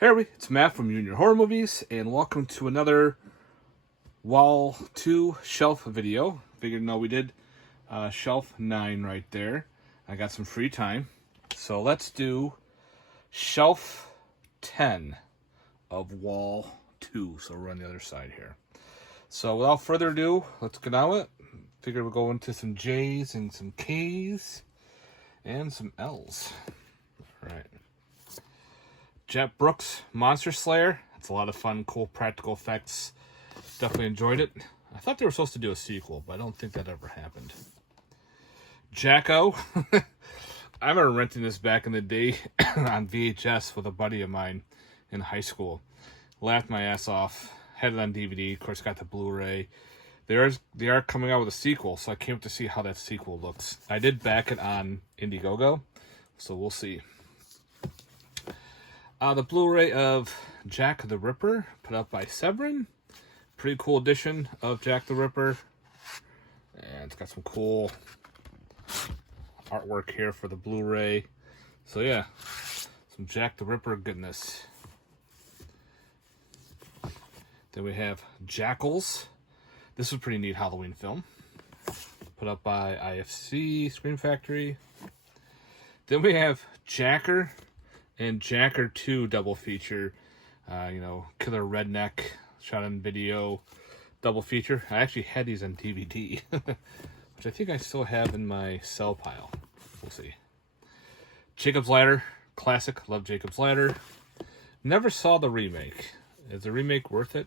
Hey everybody, it's Matt from Junior Horror Movies, and welcome to another Wall 2 shelf video. Figured, no, we did shelf 9 right there. I got some free time. So let's do shelf 10 of Wall 2. So we're on the other side here. So without further ado, let's get on with it. Figured we'll go into some J's and some K's and some L's. All right. Jet Brooks Monster Slayer. It's a lot of fun, cool practical effects. Definitely enjoyed it. I thought they were supposed to do a sequel, but I don't think that ever happened. Jacko. I remember renting this back in the day on VHS with a buddy of mine in high school. Laughed my ass off. Had it on DVD. Of course, got the Blu-ray. They are coming out with a sequel, so I came up to see how that sequel looks. I did back it on Indiegogo, so we'll see. The Blu-ray of Jack the Ripper, put up by Severin. Pretty cool edition of Jack the Ripper. And it's got some cool artwork here for the Blu-ray. So yeah, some Jack the Ripper goodness. Then we have Jackals. This is a pretty neat Halloween film. Put up by IFC, Scream Factory. Then we have Jacker and Jacker 2 double feature, Killer Redneck, shot on video, double feature. I actually had these on DVD, which I think I still have in my cell pile. We'll see. Jacob's Ladder, classic, love Jacob's Ladder. Never saw the remake. Is the remake worth it?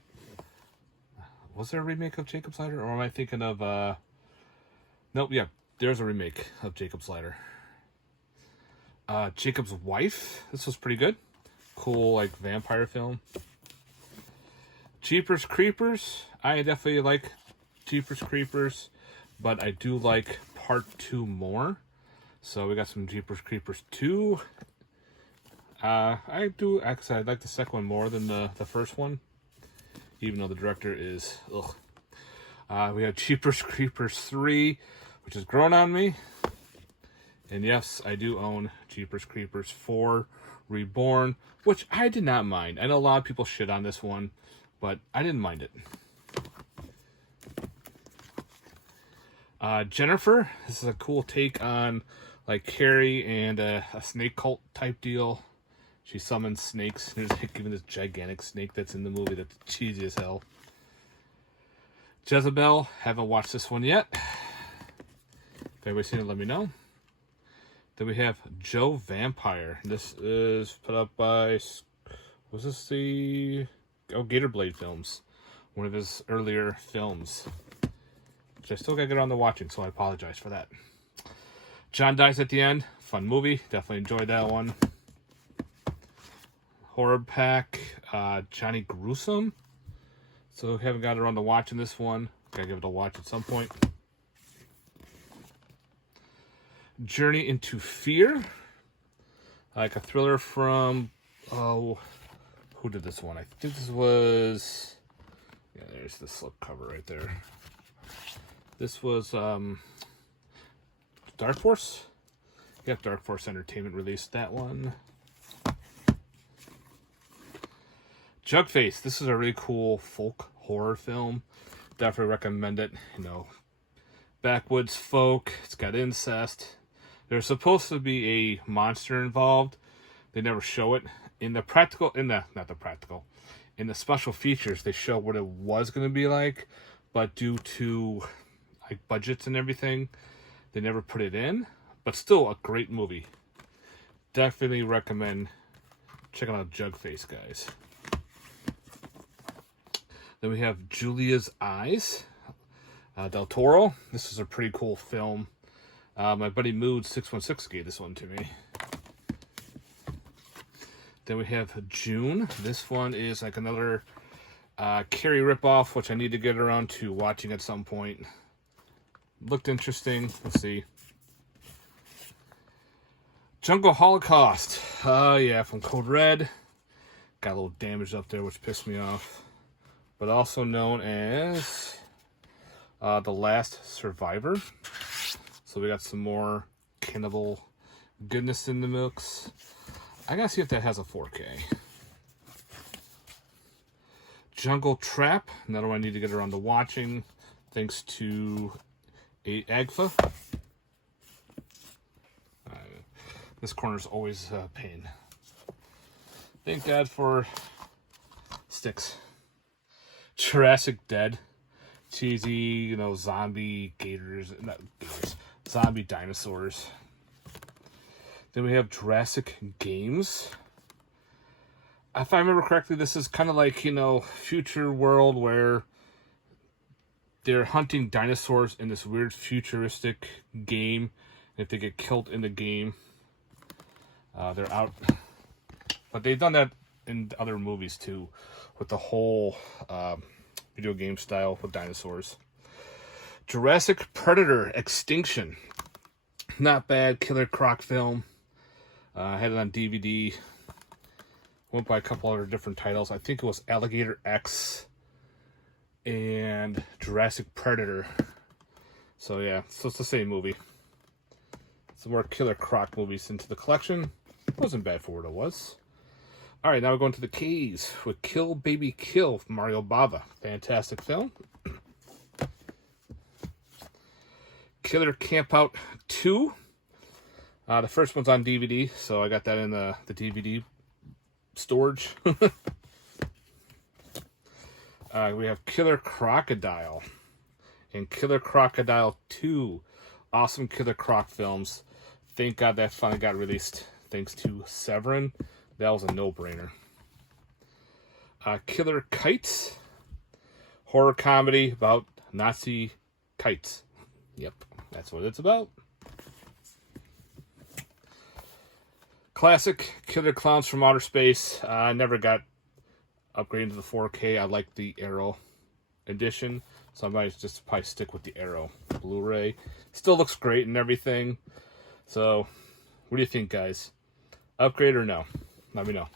Was there a remake of Jacob's Ladder? Or am I thinking of, nope, yeah, there's a remake of Jacob's Ladder. Jacob's Wife. This was pretty good. Cool, like, vampire film. Jeepers Creepers. I definitely like Jeepers Creepers, but I do like part 2 more. So we got some Jeepers Creepers 2. I like the second one more than the first one, even though the director is, ugh. We have Jeepers Creepers 3, which has grown on me. And yes, I do own Jeepers Creepers 4 Reborn, which I did not mind. I know a lot of people shit on this one, but I didn't mind it. Jennifer. This is a cool take on, like, Carrie and a snake cult type deal. She summons snakes. There's even this gigantic snake that's in the movie that's cheesy as hell. Jezebel. Haven't watched this one yet. If anybody's seen it, let me know. Then we have Joe Vampire. This is put up by, was this the, Gator Blade Films. One of his earlier films. Which I still gotta get on the watching, so I apologize for that. John Dies at the End. Fun movie. Definitely enjoyed that one. Horror Pack. Johnny Gruesome. So haven't got around to watching this one. Gotta give it a watch at some point. Journey into Fear, like a thriller from, who did this one? I think this was, yeah, there's the slip cover right there. This was Dark Force. Yep, Dark Force Entertainment released that one. Jugface. This is a really cool folk horror film. Definitely recommend it. Backwoods folk. It's got incest. There's supposed to be a monster involved. They never show it. In the special features, they show what it was going to be like, but due to, like, budgets and everything, they never put it in. But still a great movie. Definitely recommend checking out Jugface, guys. Then we have Julia's Eyes. Del Toro. This is a pretty cool film. My buddy Mood616 gave this one to me. Then we have June. This one is like another Carrie ripoff, which I need to get around to watching at some point. Looked interesting. Let's see. Jungle Holocaust. Yeah, from Code Red. Got a little damage up there, which pissed me off. But also known as The Last Survivor. So we got some more cannibal goodness in the mix. I gotta see if that has a 4K. Jungle Trap, another one I need to get around to watching, thanks to Agfa. This corner's always a pain. Thank God for sticks. Jurassic Dead. Cheesy, you know, zombie gators, not gators, zombie dinosaurs. Then we have Jurassic Games. If I remember correctly, this is kind of like, you know, future world where they're hunting dinosaurs in this weird futuristic game. If they get killed in the game, they're out. But they've done that in other movies too, with the whole video game style with dinosaurs. Jurassic Predator Extinction. Not bad. Killer Croc film. I had it on DVD. Went by a couple other different titles. I think it was Alligator X and Jurassic Predator. So yeah, so it's the same movie. Some more Killer Croc movies into the collection. Wasn't bad for what it was. Alright, now we're going to the K's with Kill Baby Kill from Mario Bava. Fantastic film. Killer Campout 2. The first one's on DVD, so I got that in the DVD storage. We have Killer Crocodile and Killer Crocodile 2. Awesome Killer Croc films. Thank God that finally got released thanks to Severin. That was a no-brainer. Killer Kites. Horror comedy about Nazi kites. Yep, that's what it's about. Classic Killer Clowns from Outer Space. I never got upgraded to the 4K. I like the Arrow edition, so I might just probably stick with the Arrow Blu-ray. Still looks great and everything. So, what do you think, guys? Upgrade or no? Let me know.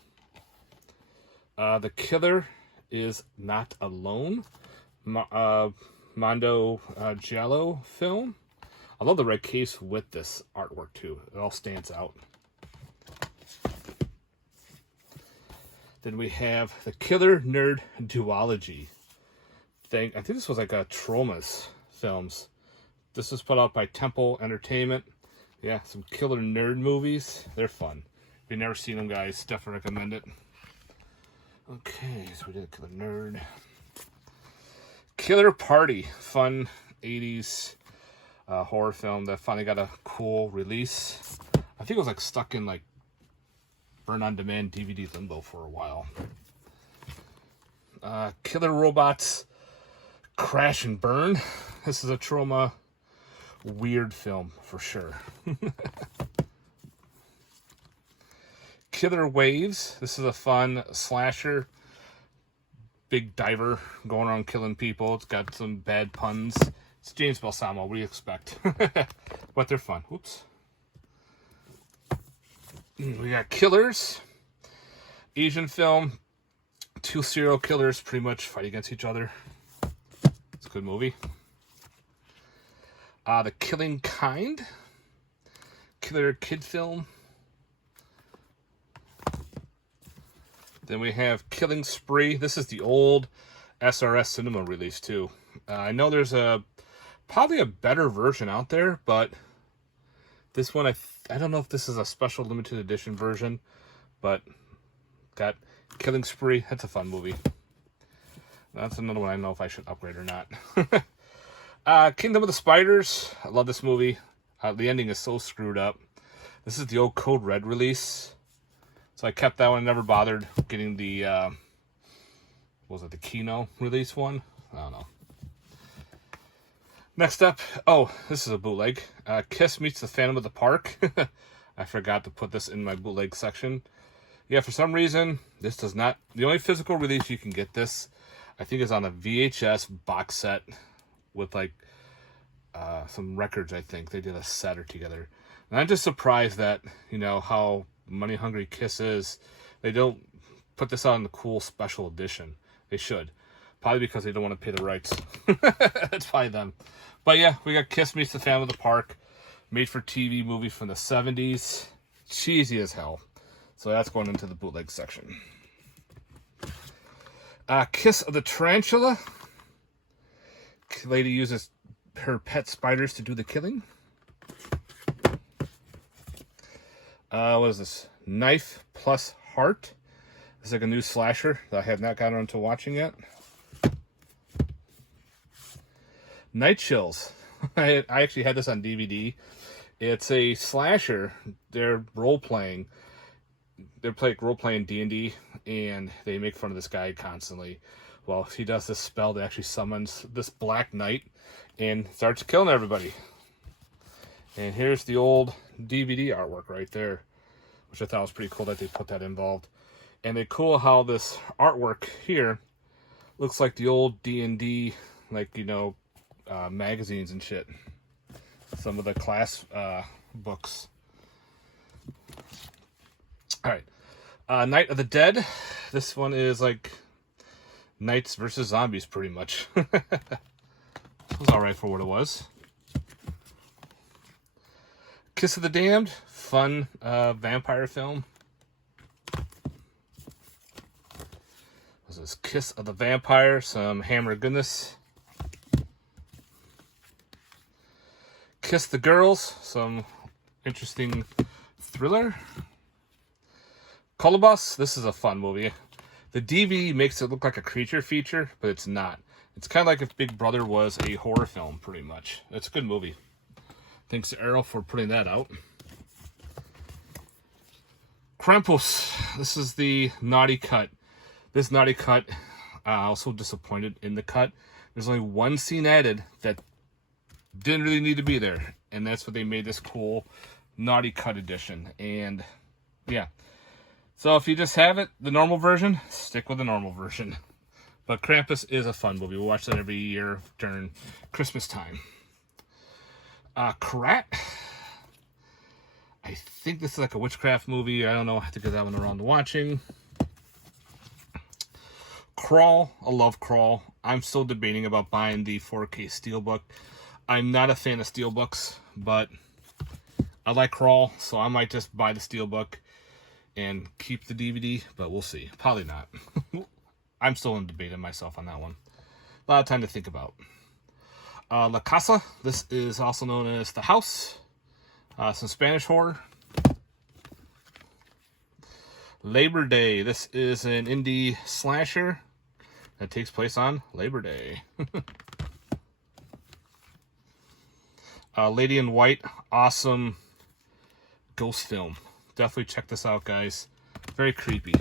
The Killer is Not Alone. Mondo Giallo film. I love the red case with this artwork too. It all stands out. Then we have the Killer Nerd Duology. I think this was like a Tromas Films. This was put out by Temple Entertainment. Yeah, some killer nerd movies. They're fun. If you've never seen them, guys, definitely recommend it. Okay, so we did Killer Nerd. Killer Party. Fun 80s horror film that finally got a cool release. I think it was like stuck in like burn on demand DVD limbo for a while. Killer Robots Crash and Burn. This is a Troma weird film for sure. Killer Waves. This is a fun slasher. Big diver going around killing people. It's got some bad puns. It's James Balsamo. What do you expect? But they're fun. Whoops. We got Killers. Asian film. 2 serial killers pretty much fight against each other. It's a good movie. The Killing Kind. Killer kid film. Then we have Killing Spree. This is the old SRS Cinema release too. I know there's probably a better version out there, but this one I don't know if this is a special limited edition version, but got Killing Spree. That's a fun movie. That's another one I don't know if I should upgrade or not. Kingdom of the Spiders. I love this movie. The ending is so screwed up. This is the old Code Red release. So I kept that one. Never bothered getting the, what was it, the Kino release one? I don't know. Next up, oh, this is a bootleg. Kiss Meets the Phantom of the Park. I forgot to put this in my bootleg section. Yeah, for some reason, this does not, the only physical release you can get this, I think, is on a VHS box set with like some records, I think. They did a set or together. And I'm just surprised that, you know, how money hungry Kiss is. They don't put this out in the cool special edition. They should. Probably because they don't want to pay the rights. That's probably them. But yeah, we got Kiss Meets the Phantom of the Park. Made for TV movie from the 70s. Cheesy as hell. So that's going into the bootleg section. Kiss of the Tarantula. Lady uses her pet spiders to do the killing. What is this? Knife plus Heart. It's like a new slasher that I have not gotten around to watching yet. Night Chills. I actually had this on DVD. It's a slasher. They're role-playing. They're role-playing D&D, and they make fun of this guy constantly. Well, he does this spell that actually summons this Black Knight and starts killing everybody. And here's the old DVD artwork right there, which I thought was pretty cool that they put that involved. And it's cool how this artwork here looks like the old D&D, like, you know, magazines and shit. Some of the class books. Alright. Night of the Dead. This one is like knights versus zombies, pretty much. It was alright for what it was. Kiss of the Damned. Fun vampire film. This is Kiss of the Vampire. Some Hammer goodness. Kiss the Girls. Some interesting thriller. Colobus. This is a fun movie. The DV makes it look like a creature feature, but it's not. It's kind of like if Big Brother was a horror film, pretty much. It's a good movie. Thanks to Arrow for putting that out. Krampus. This is the naughty cut. This naughty cut, also disappointed in the cut. There's only one scene added that didn't really need to be there. And that's what they made this cool naughty cut edition. And yeah. So if you just have it, the normal version, stick with the normal version. But Krampus is a fun movie. We watch that every year during Christmas time. Karat. I think this is like a witchcraft movie. I don't know. I have to get that one around to watching. Crawl. I love Crawl. I'm still debating about buying the 4K Steelbook. I'm not a fan of Steelbooks, but I like Crawl, so I might just buy the Steelbook and keep the DVD, but we'll see. Probably not. I'm still in debating myself on that one. A lot of time to think about. La Casa. This is also known as The House. Some Spanish horror. Labor Day. This is an indie slasher that takes place on Labor Day. Lady in White. Awesome ghost film. Definitely check this out, guys. Very creepy.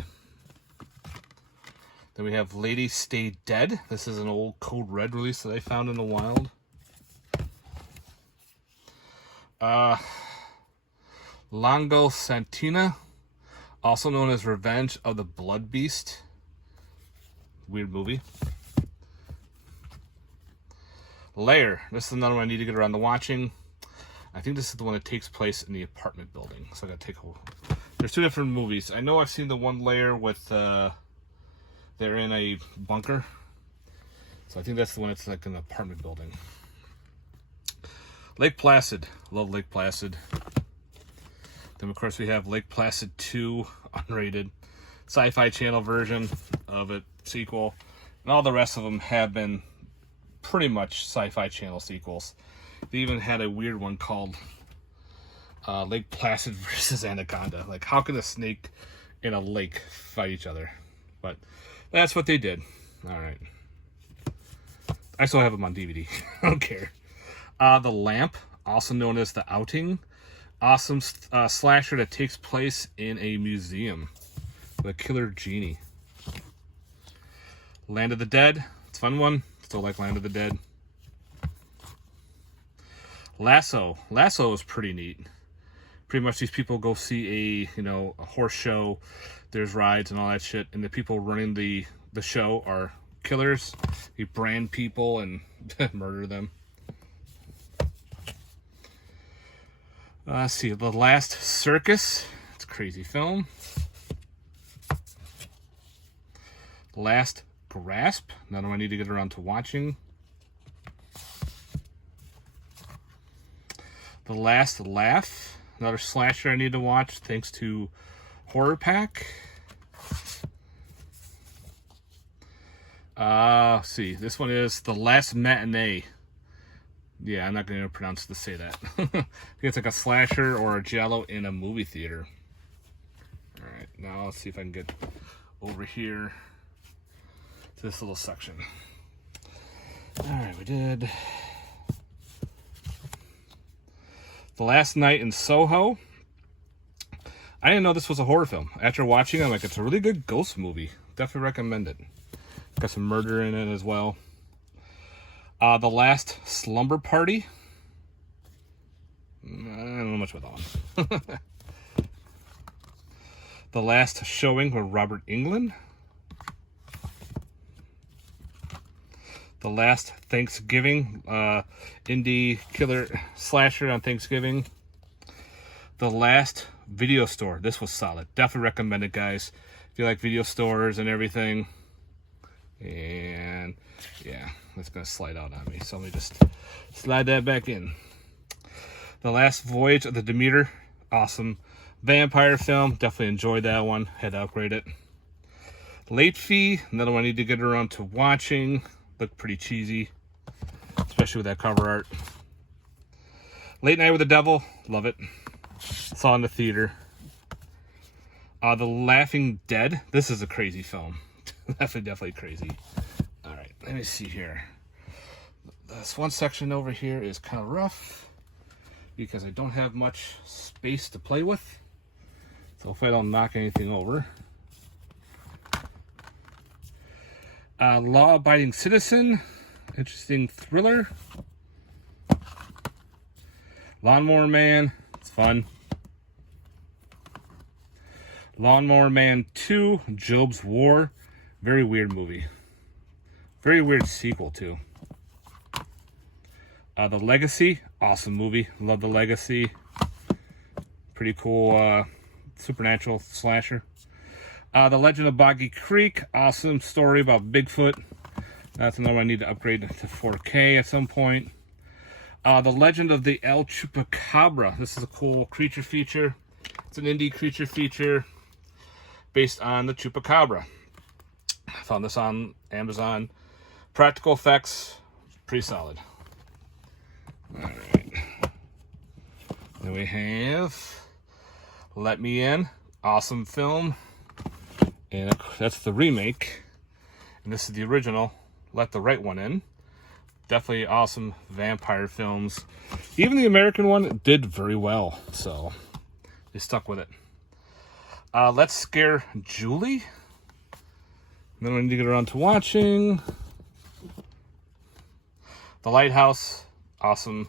Then we have Lady Stay Dead. This is an old Code Red release that I found in the wild. Longo Santina, also known as Revenge of the Blood Beast. Weird movie. Lair. This is another one I need to get around to watching. I think this is the one that takes place in the apartment building. So I gotta take a... There's two different movies. I know I've seen the one Lair with... they're in a bunker. So I think that's the one that's like in an apartment building. Lake Placid. Love Lake Placid. Then, of course, we have Lake Placid 2, unrated. Sci-Fi Channel version of it, sequel. And all the rest of them have been pretty much Sci-Fi Channel sequels. They even had a weird one called Lake Placid versus Anaconda. Like, how can a snake and a lake fight each other? But that's what they did. All right. I still have them on DVD. I don't care. The Lamp, also known as The Outing. Awesome slasher that takes place in a museum. The Killer Genie. Land of the Dead. It's a fun one. Still like Land of the Dead. Lasso. Lasso is pretty neat. Pretty much these people go see a horse show. There's rides and all that shit. And the people running the show are killers. You brand people and murder them. Let's see, The Last Circus. It's a crazy film. Last Grasp. Another one I need to get around to watching. The Last Laugh. Another slasher I need to watch thanks to Horror Pack. See, this one is The Last Matinee. Yeah, I'm not going to say that. I think it's like a slasher or a giallo in a movie theater. All right, now let's see if I can get over here to this little section. All right, we did The Last Night in Soho. I didn't know this was a horror film. After watching it, I'm like, it's a really good ghost movie. Definitely recommend it. Got some murder in it as well. The Last Slumber Party. I don't know much about that one. The Last Showing with Robert Englund. The Last Thanksgiving. Indie killer slasher on Thanksgiving. The Last Video Store. This was solid. Definitely recommend it, guys. If you like video stores and everything. And yeah, that's going to slide out on me. So let me just slide that back in. The Last Voyage of the Demeter. Awesome vampire film. Definitely enjoyed that one. Had to upgrade it. Late Fee. Another one I need to get around to watching. Looked pretty cheesy, especially with that cover art. Late Night with the Devil. Love it. Saw it in the theater. The Laughing Dead. This is a crazy film. Definitely crazy. All right, let me see here. This one section over here is kind of rough because I don't have much space to play with. So if I don't knock anything over. Law-Abiding Citizen. Interesting thriller. Lawnmower Man. It's fun. Lawnmower Man 2, Job's War. Very weird movie. Very weird sequel, too. The Legacy. Awesome movie. Love The Legacy. Pretty cool supernatural slasher. The Legend of Boggy Creek. Awesome story about Bigfoot. That's another one I need to upgrade to 4K at some point. The Legend of the El Chupacabra. This is a cool creature feature. It's an indie creature feature based on the Chupacabra. I found this on Amazon. Practical effects, pretty solid. All right. Then we have Let Me In. Awesome film. And that's the remake. And this is the original, Let the Right One In. Definitely awesome vampire films. Even the American one did very well, so they stuck with it. Let's Scare Julie. And then we need to get around to watching The Lighthouse. Awesome.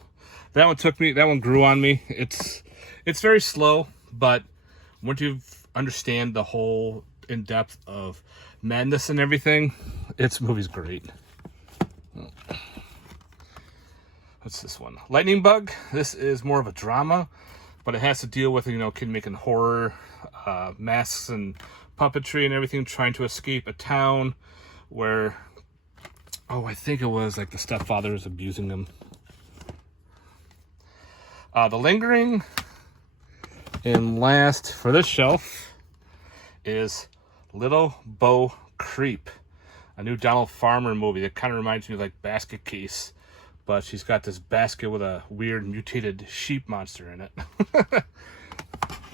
That one grew on me. It's very slow, but once you understand the whole in-depth of madness and everything, movie's great. What's this one? Lightning Bug. This is more of a drama, but it has to deal with, kid making horror, masks and puppetry and everything, trying to escape a town where, I think it was like the stepfather is abusing them. The Lingering. And last for this shelf is Little Bo Creep, a new Donald Farmer movie that kind of reminds me of like Basket Case, but she's got this basket with a weird mutated sheep monster in it.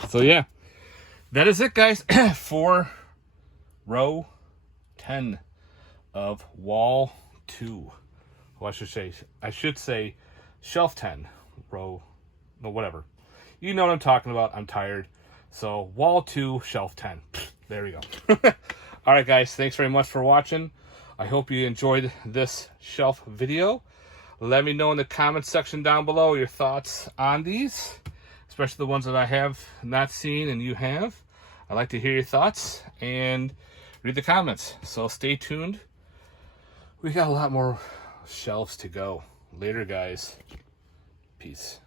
So yeah, that is it, guys, for row 10 of wall 2. Well, I should say shelf 10, whatever. You know what I'm talking about. I'm tired. So wall 2, shelf 10. There we go. All right, guys. Thanks very much for watching. I hope you enjoyed this shelf video. Let me know in the comments section down below your thoughts on these, especially the ones that I have not seen and you have. I'd like to hear your thoughts and read the comments. So stay tuned. We got a lot more shelves to go. Later, guys. Peace.